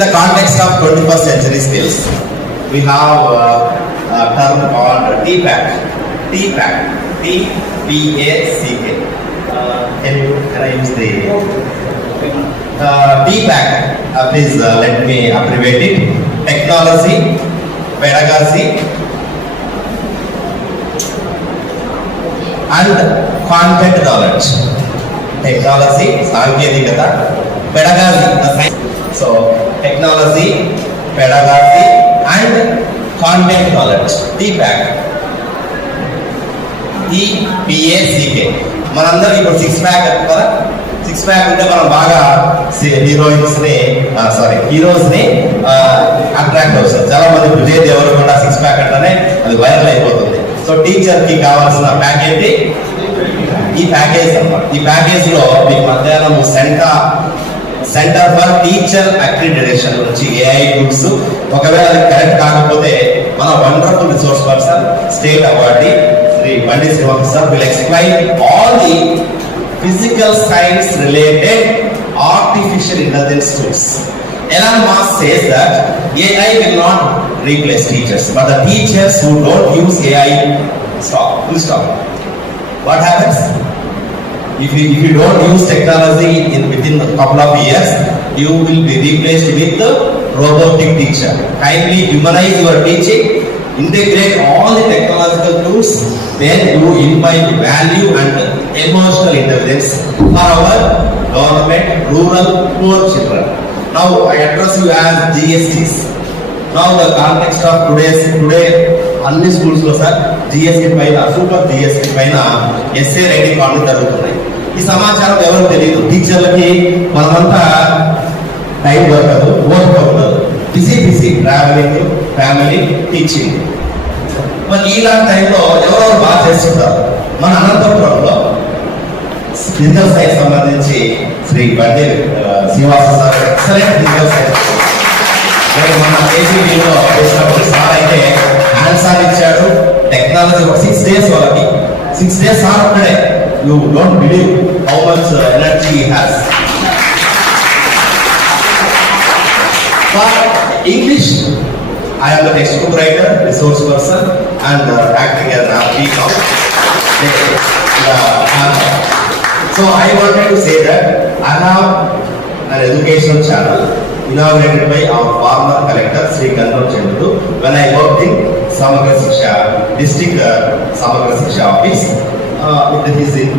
the context of 21st century skills, we have a term called TPACK. TPACK. T-P-A-C-K. Can I use the TPACK? Please let me abbreviate it. Technology, pedagogy, and content knowledge. Technology, సాంకేతికత, pedagogy, the science. So technology, pedagogy, and content knowledge. TPACK. TPACK. మనందరం ఇప్పుడు 6 ప్యాక్ కదా, 6 ప్యాక్ ఉంటే మనం బాగా హీరోస్ ని అట్రాక్ట్ అవుతారు. చాలా మంది విజయ్ దేవరకొండ 6 ప్యాక్ అంటేనే అది వైరల్ అయిపోతుంది. సో టీచర్ కి కావాల్సిన ప్యాక్ ఏంటి? ఈ ప్యాకేజ్ అన్నమాట. ఈ ప్యాకేజ్ లో మీకు మధ్యాహ్నం సెంటర్ ఫర్ టీచర్ అక్రిడిటేషన్ నుంచి ఏఐ టూల్స్, ఒకవేళ అది కరెక్ట్ కాకపోతే మన wonderful resource person, state awardee Shri Bandi Srivanth sir will explain all the physical science related artificial intelligence tools. Elon Musk says that AI will not replace teachers, but the teachers who don't use AI will stop. What happens? If you don't use technology within a couple of years, you will be replaced with the robotic teacher. Kindly humanize your teaching, integrate all the technological tools, then you imbibe value and emotional intelligence for our government, rural, poor children. Now I address you as GSTs. Now the context of today అన్ని స్కూల్స్ లో sir GST పైన, super GST పైన SA writing comment జరుగుతున్నాయి. ఈ సమాచారం ఎవరు తెలియదు. టీచర్లకి మనమంతా టైం దొరకదు, ఓపిక ఉండదు, బిజీ ట్రావెలింగ్, ఫ్యామిలీ, టీచింగ్. మరి ఇలాంటి టైంలో ఎవరెవరు బాగా చేస్తుంటారు? మన అనంతపురంలో ఫిజికల్ సైన్స్ సంబంధించి శ్రీ బండి Srivasa sir excellent physical science మన ఏసీబీలో చేసినప్పుడు సార్ అయితే హ్యాండ్స్ ఆన్ ఇచ్చాడు. టెక్నాలజీ ఒక 6 days వాళ్ళకి 6 days సార్ ఒక్కడే. You don't believe how much energy he has. For English I am the textbook writer, resource person, and acting as an RP now. So I wanted to say that I have an education channel inaugurated by our former collector Sri Gandham Chendu when I worked in Samagra Shiksha district Samagra Shiksha office. It is in